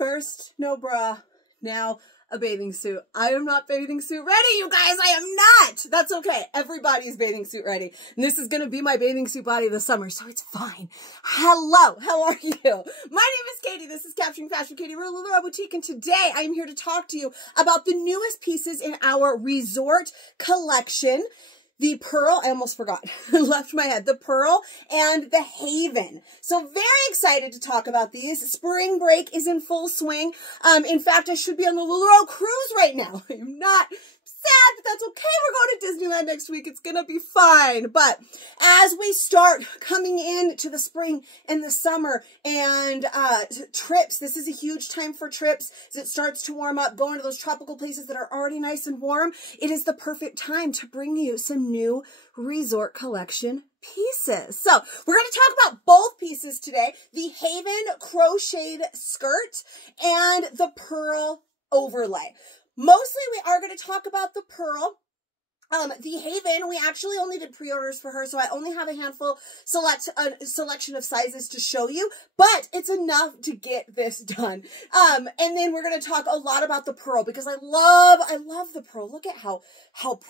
First, no bra. Now, a bathing suit. I am not bathing suit ready, you guys. I am not. That's okay. Everybody's bathing suit ready. And this is going to be my bathing suit body this summer, so it's fine. Hello. How are you? My name is Katie. This is Capturing Fashion Katie. We're LuLaRoe Boutique, and today I am here to talk to you about the newest pieces in our resort collection. The Pearl, I almost forgot, left my head, the Pearl and the Haven. So very excited to talk about these. Spring break is in full swing. In fact, I should be on the LuLaRoe cruise right now. I'm not sad, but that's okay. We're going to Disneyland next week. It's going to be fine. But as we start coming into the spring and the summer and trips, this is a huge time for trips. As it starts to warm up, going to those tropical places that are already nice and warm, it is the perfect time to bring you some new resort collection pieces. So we're going to talk about both pieces today, the Haven crocheted skirt and the Pearl overlay. Mostly we are going to talk about the Pearl. The Haven, we actually only did pre-orders for her, so I only have a handful selection of sizes to show you, but it's enough to get this done. And then we're going to talk a lot about the Pearl because I love the Pearl. Look at how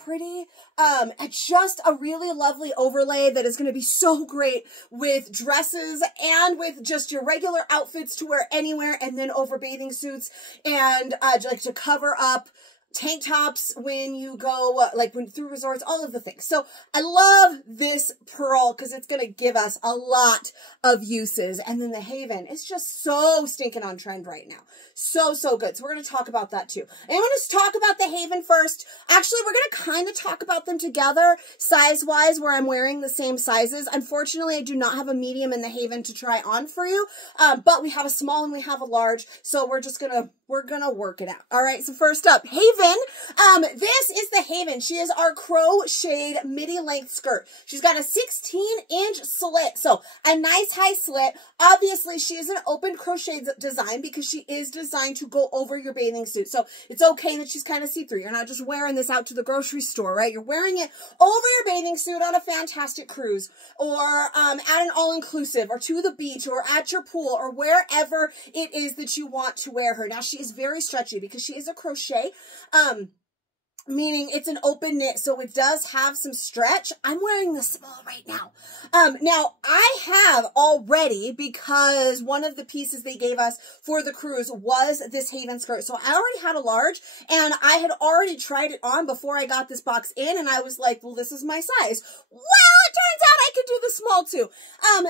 pretty. It's just a really lovely overlay that is going to be so great with dresses and with just your regular outfits to wear anywhere, and then over bathing suits and like to cover up tank tops when you go, like when through resorts, all of the things. So I love this Pearl because it's going to give us a lot of uses. And then the Haven is just so stinking on trend right now. So good. So we're going to talk about that too. And I'm going to talk about the Haven first. Actually, we're going to kind of talk about them together size-wise where I'm wearing the same sizes. Unfortunately, I do not have a medium in the Haven to try on for you. But we have a small and we have a large. So we're going to work it out. All right. So first up, Haven. This is the Haven. She is our crocheted midi length skirt. She's got a 16-inch slit. So a nice high slit. Obviously, she is an open crochet design because she is designed to go over your bathing suit. So it's okay that she's kind of see-through. You're not just wearing this out to the grocery store, right? You're wearing it over your bathing suit on a fantastic cruise or at an all-inclusive or to the beach or at your pool or wherever it is that you want to wear her. Now, she is very stretchy because she is a crochet. Meaning it's an open knit, so it does have some stretch. I'm wearing the small right now. Now I have already, because one of the pieces they gave us for the cruise was this Haven skirt. So I already had a large and I had already tried it on before I got this box in, and I was like, well, this is my size. Well, it turns out I could do the small too.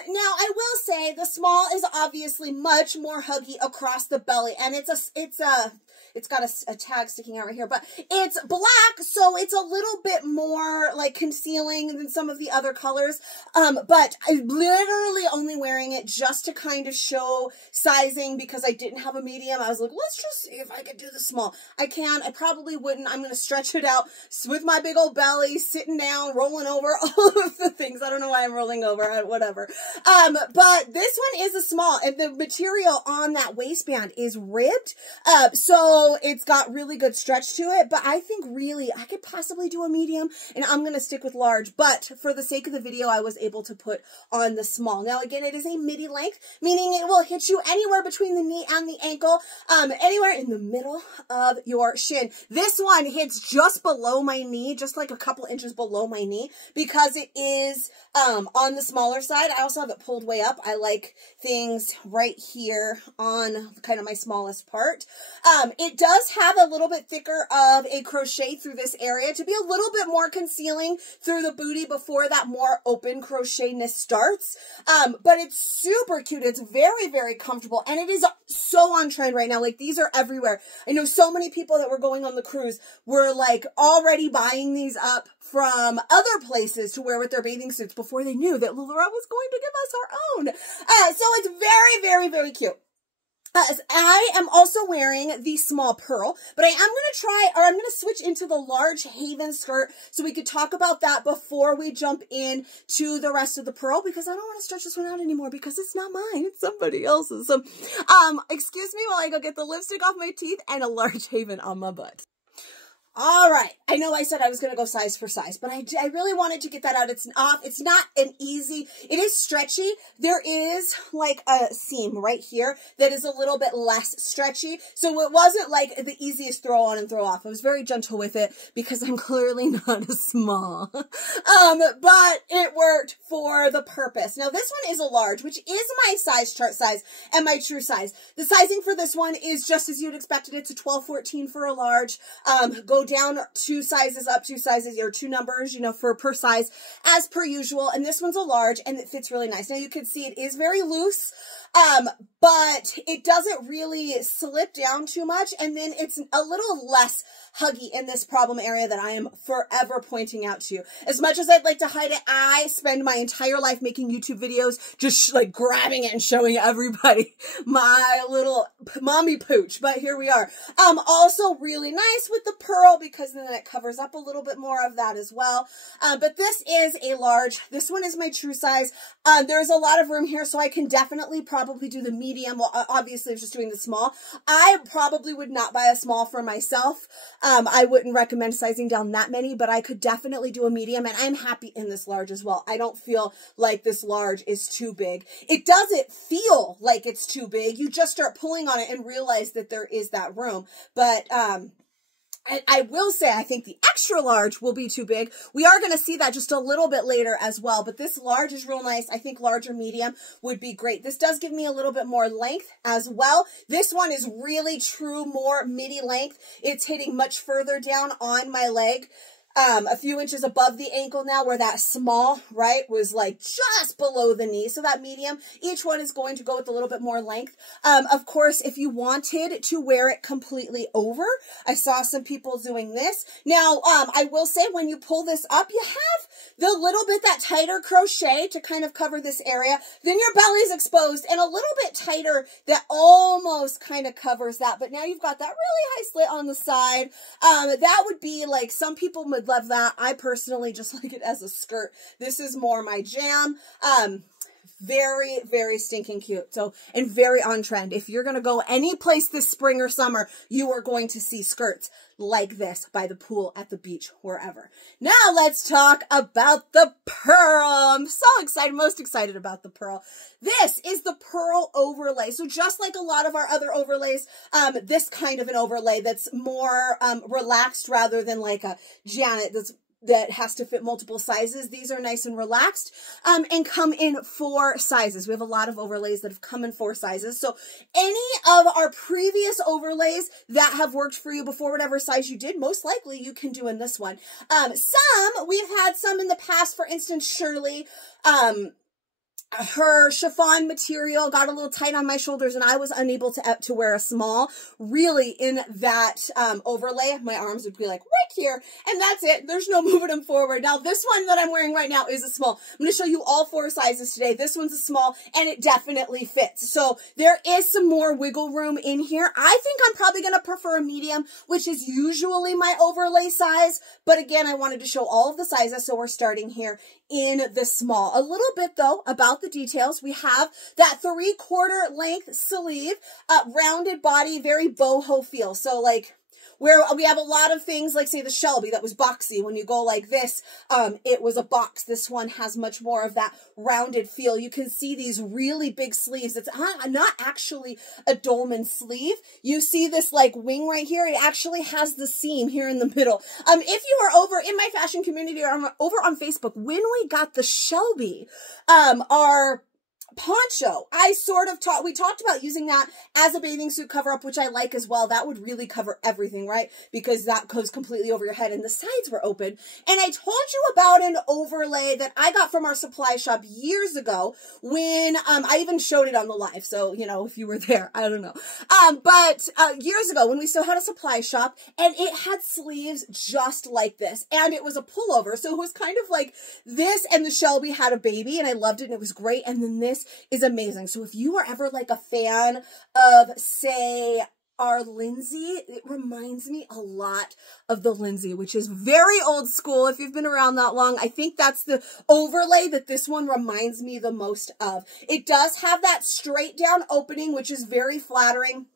Now I will say the small is obviously much more huggy across the belly, and it's got a tag sticking out right here, but it's black, so it's a little bit more like concealing than some of the other colors. But I'm literally only wearing it just to kind of show sizing because I didn't have a medium. I was like, let's just see if I could do the small. I can. I probably wouldn't. I'm going to stretch it out with my big old belly, sitting down, rolling over, all of the things. I don't know why I'm rolling over, whatever. But this one is a small, and the material on that waistband is ribbed. So it's got really good stretch to it, but I think really I could possibly do a medium, and I'm going to stick with large, but for the sake of the video, I was able to put on the small. Now, again, it is a midi length, meaning it will hit you anywhere between the knee and the ankle, anywhere in the middle of your shin. This one hits just below my knee, just like a couple inches below my knee, because it is on the smaller side. I also have it pulled way up. I like things right here on kind of my smallest part. It does have a little bit thicker of a crochet through this area to be a little bit more concealing through the booty before that more open crochetness starts. But it's super cute. It's very comfortable, and it is so on trend right now. Like, these are everywhere. I know so many people that were going on the cruise were like already buying these up from other places to wear with their bathing suits before they knew that LuLaRoe was going to give us our own. So it's very cute. I am also wearing the small Pearl, but I am going to switch into the large Haven skirt so we could talk about that before we jump in to the rest of the Pearl, because I don't want to stretch this one out anymore because it's not mine, it's somebody else's. So, excuse me while I go get the lipstick off my teeth and a large Haven on my butt. All right. I know I said I was going to go size for size, but I really wanted to get that out. It's not an easy, it is stretchy. There is like a seam right here that is a little bit less stretchy. So it wasn't like the easiest throw on and throw off. I was very gentle with it because I'm clearly not a small. But it worked for the purpose. Now this one is a large, which is my size chart size and my true size. The sizing for this one is just as you'd expected. It's a 12-14 for a large. Go down 2 sizes, up 2 sizes, or 2 numbers, you know, for per size as per usual. And this one's a large and it fits really nice. Now you can see it is very loose, but it doesn't really slip down too much. And then it's a little less huggy in this problem area that I am forever pointing out to you. As much as I'd like to hide it, I spend my entire life making YouTube videos, just like grabbing it and showing everybody my little mommy pooch. But here we are. Also really nice with the pearl because then it covers up a little bit more of that as well. But this is a large. This one is my true size. There's a lot of room here, so I can definitely probably do the medium. Well, obviously I was just doing the small. I probably would not buy a small for myself. I wouldn't recommend sizing down that many, but I could definitely do a medium, and I'm happy in this large as well. I don't feel like this large is too big. It doesn't feel like it's too big. You just start pulling on it and realize that there is that room. But I will say, I think the extra large will be too big. We are going to see that just a little bit later as well, but this large is real nice. I think large or medium would be great. This does give me a little bit more length as well. This one is really true, more midi length. It's hitting much further down on my leg. A few inches above the ankle now, where that small, right, was like just below the knee. So that medium, each one is going to go with a little bit more length. Of course, if you wanted to wear it completely over, I saw some people doing this. Now, I will say when you pull this up, you have the little bit that tighter crochet to kind of cover this area. Then your belly's exposed and a little bit tighter that almost kind of covers that. But now you've got that really high slit on the side. That would be like, some people would love that. I personally just like it as a skirt. This is more my jam. Very, very stinking cute. So, and very on trend. If you're going to go any place this spring or summer, you are going to see skirts like this by the pool, at the beach, wherever. Now let's talk about the pearl. I'm so excited, most excited about the pearl. This is the pearl overlay. So just like a lot of our other overlays, this kind of an overlay that's more relaxed rather than like a Janet that has to fit multiple sizes. These are nice and relaxed and come in 4 sizes. We have a lot of overlays that have come in 4 sizes. So any of our previous overlays that have worked for you before, whatever size you did, most likely you can do in this one. We've had some in the past, for instance, Shirley, her chiffon material got a little tight on my shoulders and I was unable to wear a small. Really, in that overlay, my arms would be like right here, and that's it. There's no moving them forward. Now, this one that I'm wearing right now is a small. I'm going to show you all 4 sizes today. This one's a small, and it definitely fits. So there is some more wiggle room in here. I think I'm probably going to prefer a medium, which is usually my overlay size. But again, I wanted to show all of the sizes, so we're starting here in the small. A little bit, though, about the details. We have that 3/4 length sleeve, rounded body, very boho feel. So like where we have a lot of things like, say, the Shelby that was boxy. When you go like this, it was a box. This one has much more of that rounded feel. You can see these really big sleeves. It's not actually a dolman sleeve. You see this like wing right here. It actually has the seam here in the middle. If you are over in my fashion community or over on Facebook, when we got the Shelby, our poncho, we talked about using that as a bathing suit cover up, which I like as well. That would really cover everything, right? Because that goes completely over your head and the sides were open. And I told you about an overlay that I got from our supply shop years ago when, I even showed it on the live. So, you know, if you were there, I don't know. But years ago when we still had a supply shop, and it had sleeves just like this, and it was a pullover. So it was kind of like this, and the Shelby had a baby, and I loved it, and it was great. And then this is amazing. So if you are ever like a fan of, say, our Lindsay, it reminds me a lot of the Lindsay, which is very old school. If you've been around that long, I think that's the overlay that this one reminds me the most of. It does have that straight down opening, which is very flattering.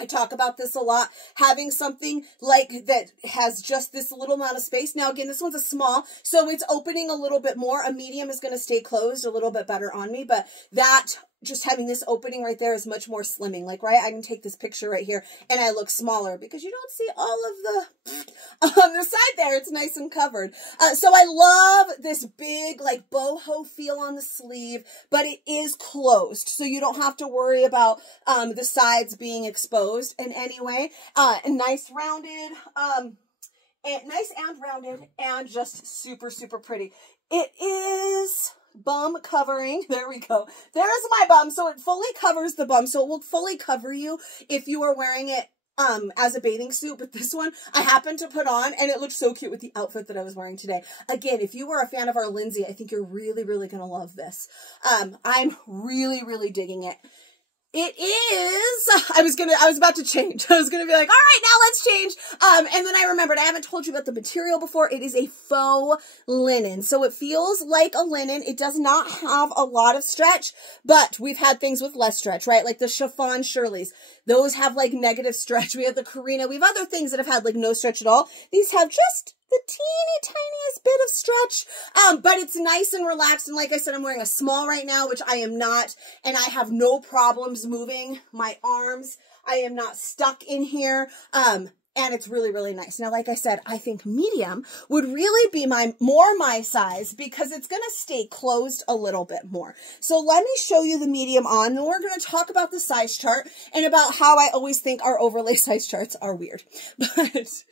I talk about this a lot, having something like that has just this little amount of space. Now, again, this one's a small, so it's opening a little bit more. A medium is going to stay closed a little bit better on me, but that, just having this opening right there is much more slimming. Like, right, I can take this picture right here and I look smaller because you don't see all of the on the side there. It's nice and covered. So I love this big, like, boho feel on the sleeve, but it is closed. So you don't have to worry about the sides being exposed in any way. Nice rounded, nice and rounded, and just super, super pretty. It is bum covering. There we go. There's my bum. So it fully covers the bum. So it will fully cover you if you are wearing it as a bathing suit. But this one I happened to put on and it looked so cute with the outfit that I was wearing today. Again, if you were a fan of our Lindsay, I think you're really, really going to love this. I'm really, really digging it. It is, I was about to change. I was going to be like, all right, now let's change. And then I remembered, I haven't told you about the material before. It is a faux linen. So it feels like a linen. It does not have a lot of stretch, but we've had things with less stretch, right? Like the chiffon Shirley's. Those have like negative stretch. We have the Karina. We have other things that have had like no stretch at all. These have just the teeny tiniest bit of stretch, but it's nice and relaxed. And like I said, I'm wearing a small right now, which I am not, and I have no problems moving my arms. I am not stuck in here. And it's really, really nice. Now, like I said, I think medium would really be more my size because it's going to stay closed a little bit more. So let me show you the medium on, then we're going to talk about the size chart and about how I always think our overlay size charts are weird. But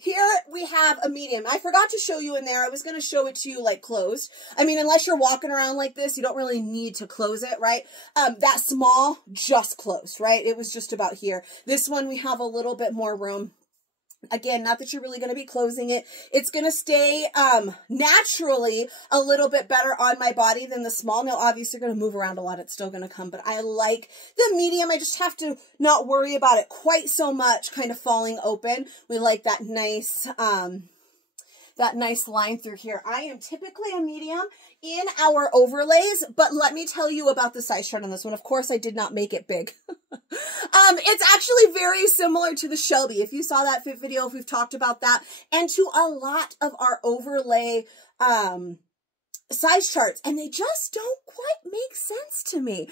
here we have a medium. I forgot to show you in there. I was going to show it to you like closed. I mean, unless you're walking around like this, you don't really need to close it, right? That small just closed, right? It was just about here. This one, we have a little bit more room. Again, not that you're really going to be closing it. It's going to stay naturally a little bit better on my body than the small. Now, obviously, you're going to move around a lot. It's still going to come, but I like the medium. I just have to not worry about it quite so much kind of falling open. We like that nice line through here. I am typically a medium in our overlays, but let me tell you about the size chart on this one. Of course, I did not make it big. It's actually very similar to the Shelby. If you saw that fit video, if we've talked about that, and to a lot of our overlay size charts, and they just don't quite make sense to me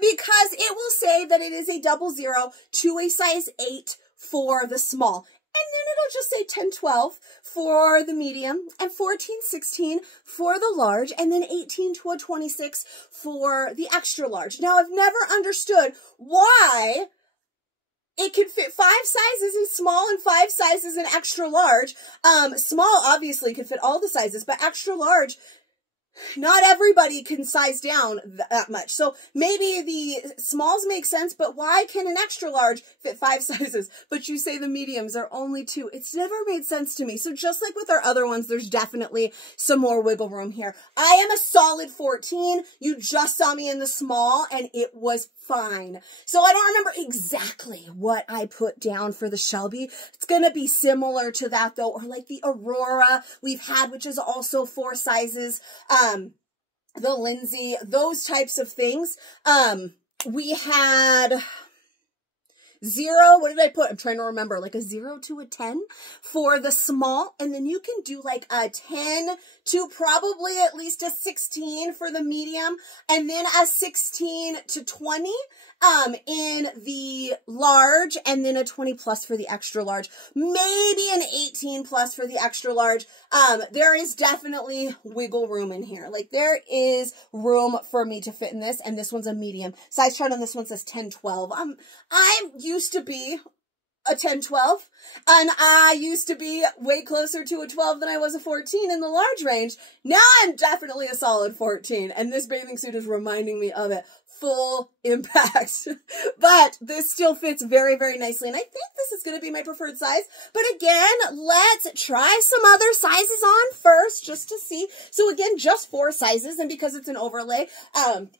because it will say that it is a 00 to a size 8 for the small. And then it'll just say 10, 12 for the medium and 14, 16 for the large, and then 18 to a 26 for the extra large. Now, I've never understood why it could fit 5 sizes in small and 5 sizes in extra large. Small obviously could fit all the sizes, but extra large, not everybody can size down that much. So maybe the smalls make sense, but why can an extra large fit 5 sizes? But you say the mediums are only 2. It's never made sense to me. So just like with our other ones, there's definitely some more wiggle room here. I am a solid 14. You just saw me in the small and it was fine. So I don't remember exactly what I put down for the Shelby. It's going to be similar to that though, or like the Aurora we've had, which is also 4 sizes. The Lindsay, those types of things. We had 0, what did I put? I'm trying to remember, like a 0 to a 10 for the small. And then you can do like a 10 to probably at least a 16 for the medium. And then a 16 to 20 in the large, and then a 20 plus for the extra large, maybe an 18 plus for the extra large. There is definitely wiggle room in here. Like there is room for me to fit in this, and this one's a medium. Size chart on this one says 10, 12. I used to be a 10, 12, and I used to be way closer to a 12 than I was a 14 in the large range. Now I'm definitely a solid 14, and this bathing suit is reminding me of it. Full impact. But this still fits very, very nicely. And I think this is going to be my preferred size. But again, let's try some other sizes on first just to see. So again, just 4 sizes. And because it's an overlay,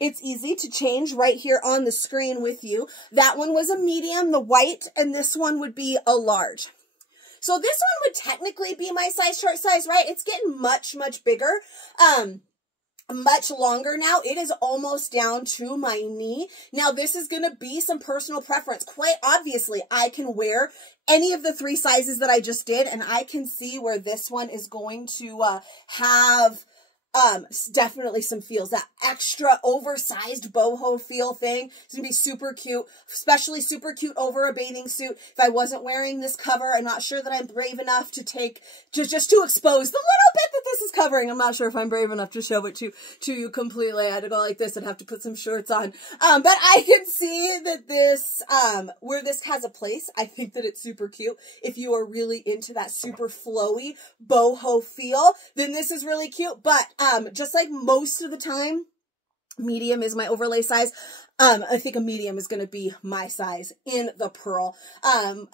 it's easy to change right here on the screen with you. That one was a medium, the white, and this one would be a large. So this one would technically be my size chart size, right? It's getting much, much bigger. much longer now. It is almost down to my knee. Now, this is going to be some personal preference. Quite obviously, I can wear any of the 3 sizes that I just did, and I can see where this one is going to have definitely some feels. That extra oversized boho feel thing. It's gonna be super cute, especially super cute over a bathing suit. If I wasn't wearing this cover, I'm not sure that I'm brave enough to take, just to expose the little bit that this is covering. I'm not sure if I'm brave enough to show it to you completely. I had to go like this and have to put some shorts on. But I can see that this, where this has a place, I think that it's super cute. If you are really into that super flowy boho feel, then this is really cute. But just like most of the time, medium is my overlay size. I think a medium is going to be my size in the Pearl.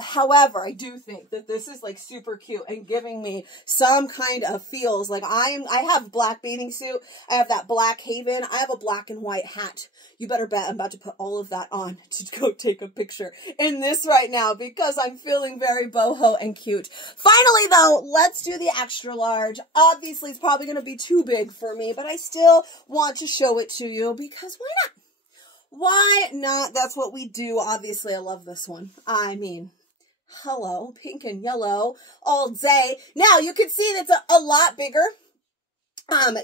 However, I do think that this is like super cute and giving me some kind of feels. Like I have black bathing suit. I have that black Haven. I have a black and white hat. You better bet I'm about to put all of that on to go take a picture in this right now because I'm feeling very boho and cute. Finally though, let's do the extra large. Obviously it's probably going to be too big for me, but I still want to show it to you because why not? Why not? That's what we do. Obviously, I love this one. I mean, hello, pink and yellow all day. Now, you can see that's a lot bigger.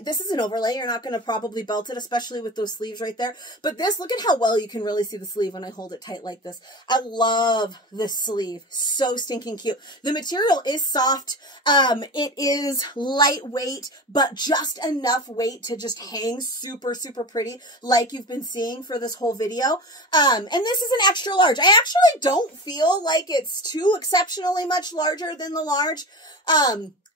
This is an overlay. You're not going to probably belt it, especially with those sleeves right there. But this, look at how well you can really see the sleeve when I hold it tight like this. I love this sleeve. So stinking cute. The material is soft. It is lightweight, but just enough weight to just hang super, super pretty like you've been seeing for this whole video. And this is an extra large. I actually don't feel like it's too exceptionally much larger than the large.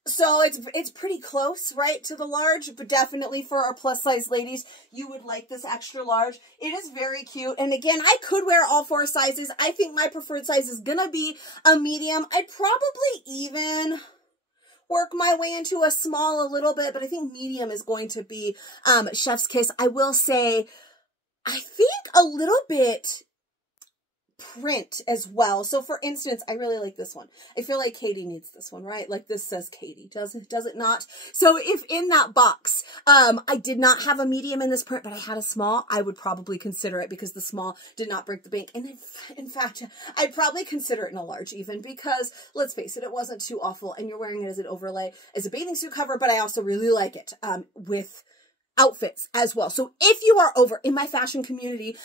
So it's pretty close, right, to the large, but definitely for our plus size ladies, you would like this extra large. It is very cute. And again, I could wear all 4 sizes. I think my preferred size is going to be a medium. I'd probably even work my way into a small a little bit, but I think medium is going to be chef's kiss. I will say, I think a little bit print as well. So for instance, I really like this one. I feel like Katie needs this one, right? Like this says Katie, does it not? So if in that box, I did not have a medium in this print, but I had a small, I would probably consider it because the small did not break the bank. And in fact, I'd probably consider it in a large even because let's face it, it wasn't too awful. And you're wearing it as an overlay, as a bathing suit cover, but I also really like it, with outfits as well. So if you are over in my fashion community,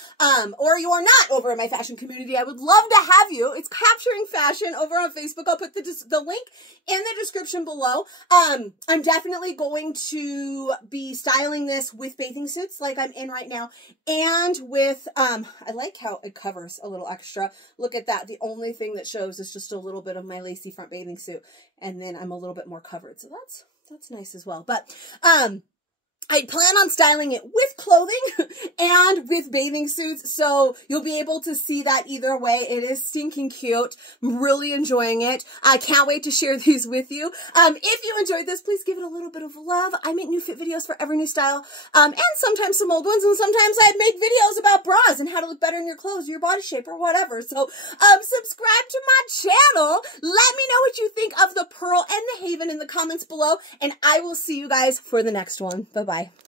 or you are not over in my fashion community, I would love to have you. It's Capturing Fashion over on Facebook. I'll put the link in the description below. I'm definitely going to be styling this with bathing suits like I'm in right now. And with, I like how it covers a little extra. Look at that. The only thing that shows is just a little bit of my lacy front bathing suit. And then I'm a little bit more covered. So that's nice as well. But, I plan on styling it with clothing and with bathing suits, so you'll be able to see that either way. It is stinking cute. I'm really enjoying it. I can't wait to share these with you. If you enjoyed this, please give it a little bit of love. I make new fit videos for every new style, and sometimes some old ones, and sometimes I make videos about bras and how to look better in your clothes, your body shape, or whatever. So, subscribe to my channel. Let me know what you think of the Pearl and the Haven in the comments below, and I will see you guys for the next one. Bye-bye.